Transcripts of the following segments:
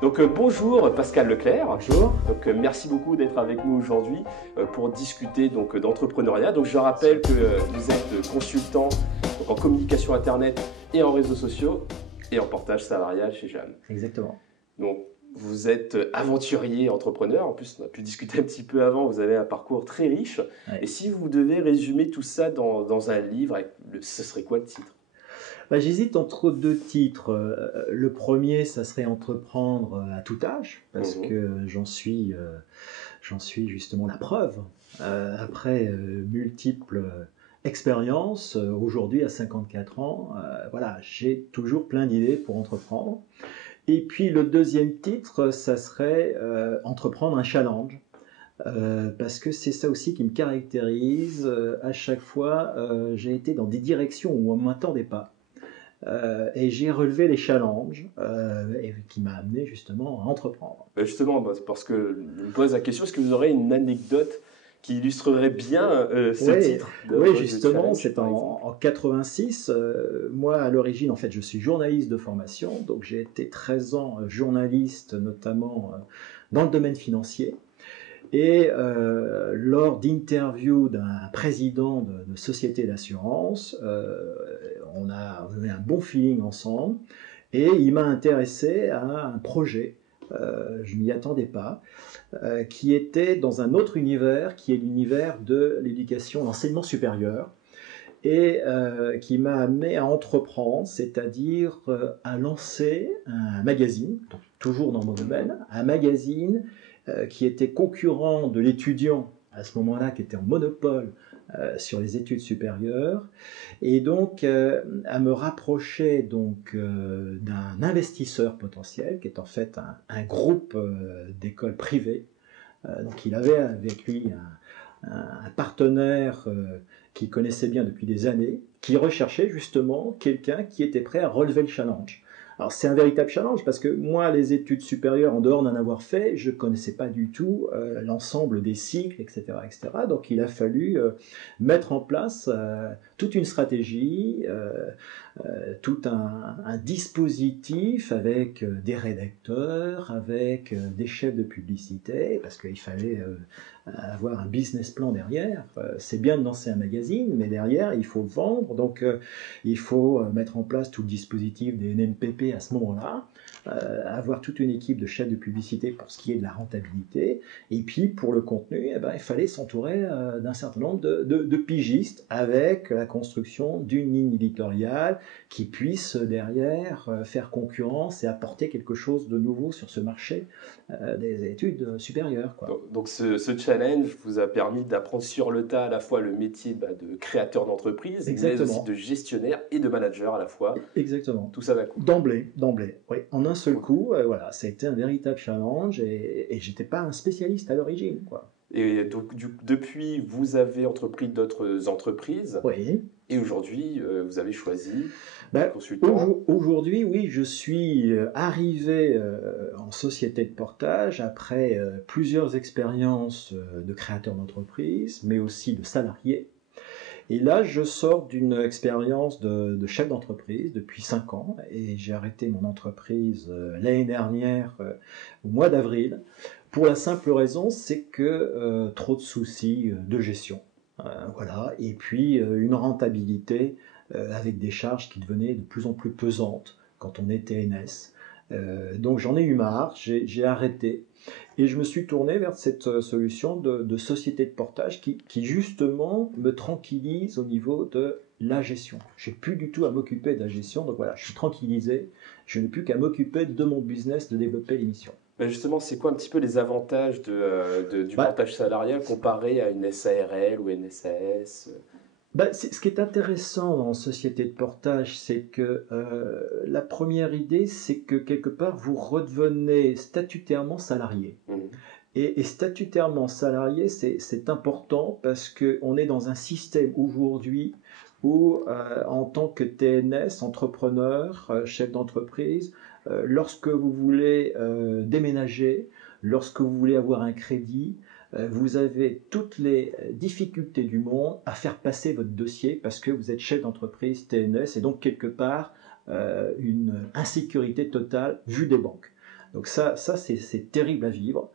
Donc bonjour Pascal Leclerc. Bonjour. Donc merci beaucoup d'être avec nous aujourd'hui pour discuter donc d'entrepreneuriat. Donc je rappelle que vous êtes consultant donc, en communication internet et en réseaux sociaux et en portage salarial chez Jam. Exactement. Donc vous êtes aventurier entrepreneur. En plus on a pu discuter un petit peu avant. Vous avez un parcours très riche. Ouais. Et si vous devez résumer tout ça dans un livre, ce serait quoi le titre? J'hésite entre deux titres. Le premier, ça serait Entreprendre à tout âge, parce que j'en suis justement la preuve. Après multiples expériences, aujourd'hui à 54 ans, voilà, j'ai toujours plein d'idées pour entreprendre. Et puis le deuxième titre, ça serait Entreprendre un challenge. Parce que c'est ça aussi qui me caractérise. À chaque fois, j'ai été dans des directions où on ne m'attendait pas. Et j'ai relevé les challenges et qui m'a amené justement à entreprendre. Justement, parce que je me pose la question, est-ce que vous aurez une anecdote qui illustrerait bien ce titre Oui, justement, c'est en 86. Moi, à l'origine, en fait, je suis journaliste de formation, donc j'ai été 13 ans journaliste, notamment dans le domaine financier. Et lors d'interviews d'un président de société d'assurance, on a eu un bon feeling ensemble et il m'a intéressé à un projet, je ne m'y attendais pas, qui était dans un autre univers, qui est l'univers de l'éducation, l'enseignement supérieur, et qui m'a amené à entreprendre, c'est-à-dire à lancer un magazine, donc toujours dans mon domaine, un magazine qui était concurrent de l'étudiant à ce moment-là, qui était en monopole sur les études supérieures, et donc à me rapprocher donc d'un investisseur potentiel, qui est en fait un groupe d'écoles privées. Donc il avait avec lui un partenaire qu'il connaissait bien depuis des années, qui recherchait justement quelqu'un qui était prêt à relever le challenge. Alors c'est un véritable challenge parce que moi, les études supérieures, en dehors d'en avoir fait, je ne connaissais pas du tout l'ensemble des cycles, etc., etc. Donc il a fallu mettre en place toute une stratégie, tout un dispositif avec des rédacteurs, avec des chefs de publicité, parce qu'il fallait avoir un business plan derrière. C'est bien de lancer un magazine, mais derrière, il faut le vendre, donc il faut mettre en place tout le dispositif des NMPP à ce moment-là, avoir toute une équipe de chefs de publicité pour ce qui est de la rentabilité, et puis pour le contenu, il fallait s'entourer d'un certain nombre de pigistes avec la construction d'une ligne éditoriale qui puisse derrière faire concurrence et apporter quelque chose de nouveau sur ce marché des études supérieures, quoi. Donc ce challenge vous a permis d'apprendre sur le tas à la fois le métier de créateur d'entreprise, mais aussi de gestionnaire et de manager à la fois. Exactement. Tout ça d'un coup. D'emblée, oui. En un seul coup, voilà, ça a été un véritable challenge et j'étais pas un spécialiste à l'origine, quoi. Et donc depuis, vous avez entrepris d'autres entreprises. Oui. Et aujourd'hui, vous avez choisi consultant. Aujourd'hui, oui, je suis arrivé en société de portage après plusieurs expériences de créateur d'entreprise, mais aussi de salarié. Et là, je sors d'une expérience de chef d'entreprise depuis 5 ans et j'ai arrêté mon entreprise l'année dernière, au mois d'avril, pour la simple raison, c'est que trop de soucis de gestion. Voilà. Et puis une rentabilité avec des charges qui devenaient de plus en plus pesantes quand on est TNS. Donc j'en ai eu marre, j'ai arrêté et je me suis tourné vers cette solution de société de portage qui justement me tranquillise au niveau de la gestion. Je n'ai plus du tout à m'occuper de la gestion, donc voilà, je suis tranquillisé, je n'ai plus qu'à m'occuper de mon business, de développer l'émission. Justement, c'est quoi un petit peu les avantages du portage salarial comparé à une SARL ou une SAS? Ce qui est intéressant en société de portage, c'est que la première idée, c'est que quelque part, vous redevenez statutairement salarié. Et statutairement salarié, c'est important parce qu'on est dans un système aujourd'hui où, en tant que TNS, entrepreneur, chef d'entreprise, lorsque vous voulez déménager, lorsque vous voulez avoir un crédit, vous avez toutes les difficultés du monde à faire passer votre dossier parce que vous êtes chef d'entreprise TNS et donc quelque part une insécurité totale vue des banques. Donc ça c'est terrible à vivre.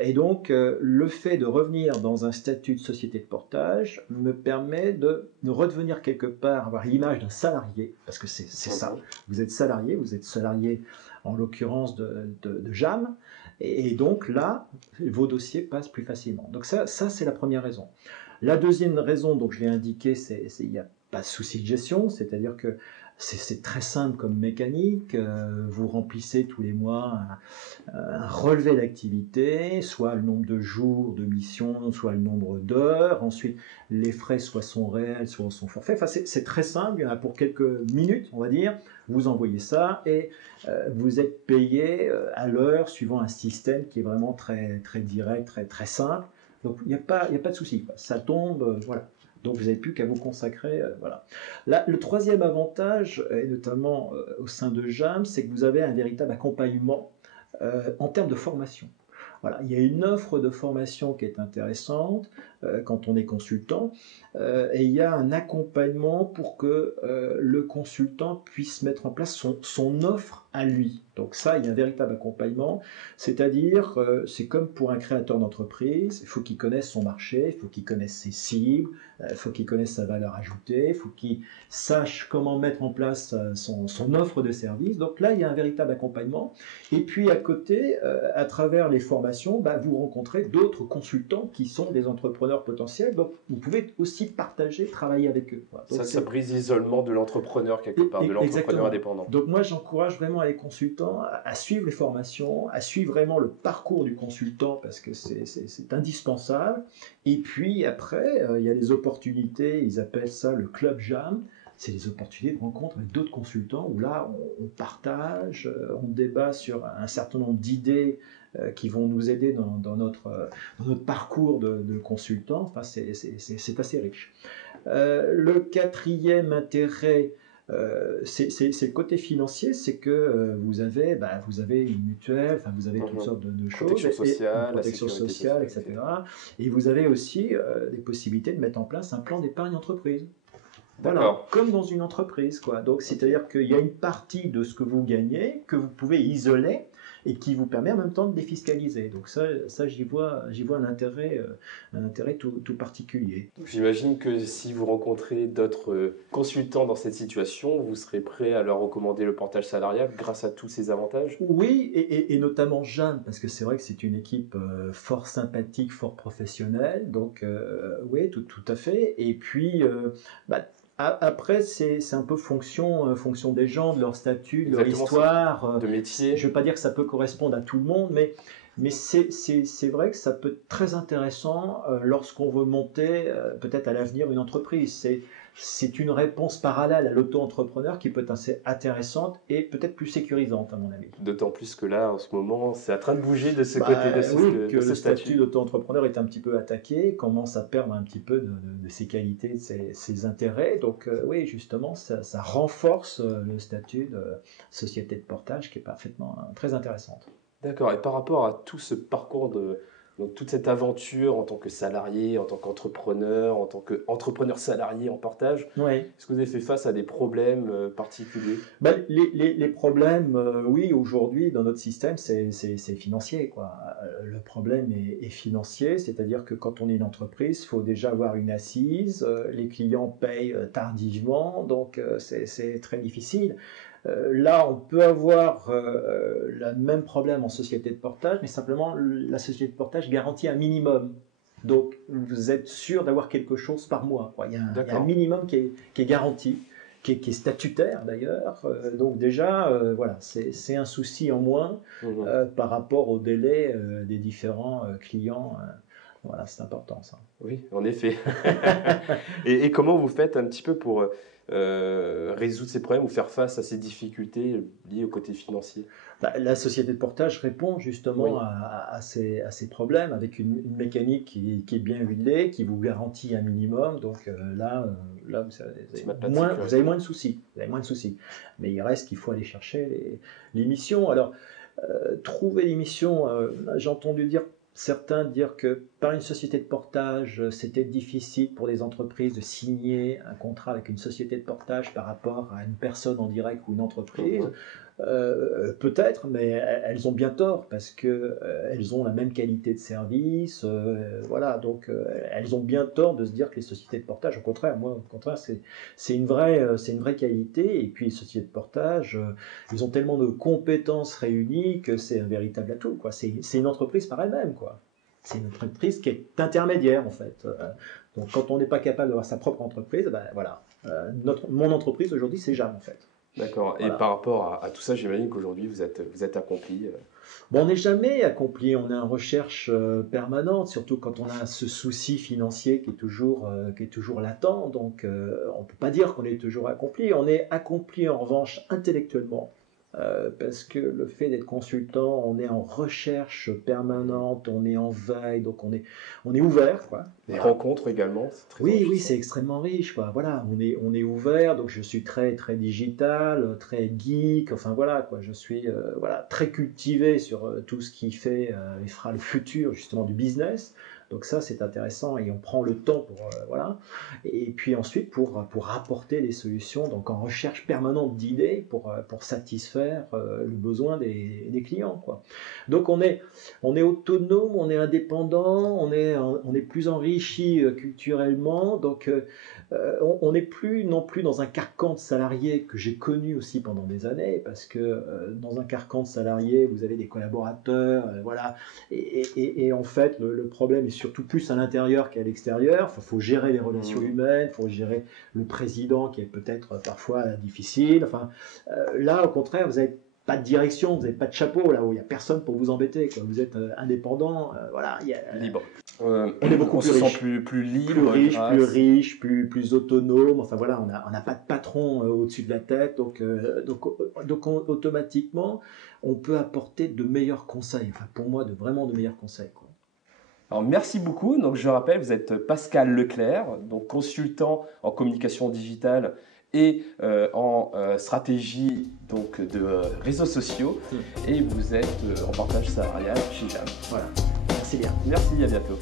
Et donc, le fait de revenir dans un statut de société de portage me permet de redevenir quelque part, avoir l'image d'un salarié, parce que c'est ça. Vous êtes salarié en l'occurrence de JAM, et donc là, vos dossiers passent plus facilement. Donc ça c'est la première raison. La deuxième raison, donc je l'ai indiqué, c'est il n'y a pas de souci de gestion, c'est-à-dire que c'est très simple comme mécanique. Vous remplissez tous les mois un relevé d'activité, soit le nombre de jours de mission, soit le nombre d'heures. Ensuite, les frais soit sont réels, soit sont forfaits. Enfin, c'est très simple. Il y en a pour quelques minutes, on va dire. Vous envoyez ça et vous êtes payé à l'heure suivant un système qui est vraiment très, très direct, très, très simple. Donc, il n'y a pas de souci. Ça tombe, voilà. Donc vous n'avez plus qu'à vous consacrer. Voilà. Là, le troisième avantage, et notamment au sein de JAM, c'est que vous avez un véritable accompagnement en termes de formation. Voilà. Il y a une offre de formation qui est intéressante quand on est consultant, et il y a un accompagnement pour que le consultant puisse mettre en place son offre à lui. Donc ça, il y a un véritable accompagnement, c'est-à-dire, c'est comme pour un créateur d'entreprise, il faut qu'il connaisse son marché, il faut qu'il connaisse ses cibles, il faut qu'il connaisse sa valeur ajoutée, il faut qu'il sache comment mettre en place son offre de service. Donc là, il y a un véritable accompagnement. Et puis à côté, à travers les formations, vous rencontrez d'autres consultants qui sont des entrepreneurs potentiels. Donc vous pouvez aussi partager, travailler avec eux. Voilà. Donc, ça brise l'isolement de l'entrepreneur quelque part, de l'entrepreneur indépendant. Donc moi, j'encourage vraiment les consultants à suivre les formations, à suivre vraiment le parcours du consultant parce que c'est indispensable. Et puis après, il y a les opportunités, ils appellent ça le club JAM. C'est des opportunités de rencontre avec d'autres consultants où là, on partage, on débat sur un certain nombre d'idées qui vont nous aider dans notre parcours de consultant. Enfin, c'est assez riche. Le quatrième intérêt, c'est le côté financier, c'est que vous avez une mutuelle, enfin vous avez toutes sortes de choses, protection sociale, etc. Et vous avez aussi des possibilités de mettre en place un plan d'épargne entreprise. Voilà, comme dans une entreprise, quoi. Donc, c'est-à-dire qu'il y a une partie de ce que vous gagnez que vous pouvez isoler et qui vous permet en même temps de défiscaliser. Donc ça j'y vois un intérêt tout particulier. J'imagine que si vous rencontrez d'autres consultants dans cette situation, vous serez prêt à leur recommander le portage salarial grâce à tous ces avantages? Oui, et notamment Jeanne, parce que c'est vrai que c'est une équipe fort sympathique, fort professionnelle. Donc oui, tout à fait. Et puis après, c'est un peu fonction des gens, de leur statut, de leur histoire, de métier. Je ne veux pas dire que ça peut correspondre à tout le monde, mais c'est vrai que ça peut être très intéressant lorsqu'on veut monter peut-être à l'avenir une entreprise. C'est une réponse parallèle à l'auto-entrepreneur qui peut être assez intéressante et peut-être plus sécurisante à mon avis. D'autant plus que là, en ce moment, c'est en train de bouger de ce côté de ce le statut d'auto-entrepreneur est un petit peu attaqué, commence à perdre un petit peu de ses qualités, de ses intérêts. Donc oui, justement, ça renforce le statut de société de portage qui est parfaitement très intéressante. D'accord. Et par rapport à tout ce parcours donc toute cette aventure en tant que salarié, en tant qu'entrepreneur, en tant qu'entrepreneur salarié en portage, est-ce que vous avez fait face à des problèmes particuliers? Les problèmes, oui, aujourd'hui, dans notre système, c'est financier, quoi. Le problème est financier, c'est-à-dire que quand on est une entreprise, il faut déjà avoir une assise, les clients payent tardivement, donc c'est très difficile. Là, on peut avoir le même problème en société de portage, mais simplement la société de portage garantit un minimum. Donc, vous êtes sûr d'avoir quelque chose par mois, quoi. Il y a un minimum qui est garanti, qui est statutaire d'ailleurs. Donc déjà, voilà, c'est un souci en moins par rapport au délai des différents clients. Voilà, c'est important ça. Oui, en effet. et comment vous faites un petit peu pour résoudre ces problèmes ou faire face à ces difficultés liées au côté financier? La société de portage répond justement à ces problèmes avec une mécanique qui est bien huilée, qui vous garantit un minimum. Donc là vous avez moins de soucis. Mais il reste qu'il faut aller chercher les missions. Alors, trouver les missions, j'ai entendu certains dire que par une société de portage, c'était difficile pour les entreprises de signer un contrat avec une société de portage par rapport à une personne en direct ou une entreprise. Peut-être, mais elles ont bien tort parce que elles ont la même qualité de service, voilà. Donc elles ont bien tort de se dire que les sociétés de portage, au contraire, moi, au contraire, c'est une vraie qualité. Et puis les sociétés de portage, ils ont tellement de compétences réunies que c'est un véritable atout, quoi. C'est une entreprise par elle-même, quoi. C'est une entreprise qui est intermédiaire, en fait. Donc quand on n'est pas capable d'avoir sa propre entreprise, ben voilà. Mon entreprise aujourd'hui, c'est Jam, en fait. D'accord. Voilà. Et par rapport à tout ça, j'imagine qu'aujourd'hui, vous êtes accompli. Bon, on n'est jamais accompli, on est en recherche permanente, surtout quand on a ce souci financier qui est toujours latent. Donc on ne peut pas dire qu'on est toujours accompli. On est accompli en revanche intellectuellement. Parce que le fait d'être consultant, on est en recherche permanente, on est en veille, donc on est ouvert, quoi. Les rencontres également, c'est très Oui, enrichissant. c'est extrêmement riche, quoi. Voilà, on est ouvert, donc je suis très très digital, très geek, enfin voilà, quoi. Je suis voilà, très cultivé sur tout ce qui fait et fera le futur justement du business. Donc ça, c'est intéressant et on prend le temps pour voilà. Et puis ensuite pour apporter des solutions, donc en recherche permanente d'idées pour satisfaire le besoin des clients, quoi. Donc on est autonome, on est indépendant, on est plus enrichi culturellement. Donc on n'est plus non plus dans un carcan de salarié que j'ai connu aussi pendant des années, parce que dans un carcan de salarié, vous avez des collaborateurs, voilà. Et en fait, le problème est surtout plus à l'intérieur qu'à l'extérieur. Il faut gérer les relations humaines, il faut gérer le président qui est peut-être parfois difficile. Enfin, là, au contraire, vous n'avez pas de direction, vous n'avez pas de chapeau, là où il n'y a personne pour vous embêter, quoi. Vous êtes indépendant, voilà. Libre. On est beaucoup plus riche. Plus libre, plus riche, plus autonome. Enfin voilà, on n'a pas de patron au-dessus de la tête, donc automatiquement, on peut apporter de meilleurs conseils. Enfin pour moi, vraiment de meilleurs conseils, quoi. Alors merci beaucoup. Donc je rappelle, vous êtes Pascal Leclerc, donc consultant en communication digitale et en stratégie donc de réseaux sociaux, et vous êtes en partage salarial chez Jam. Voilà. Merci bien. Merci, à bientôt.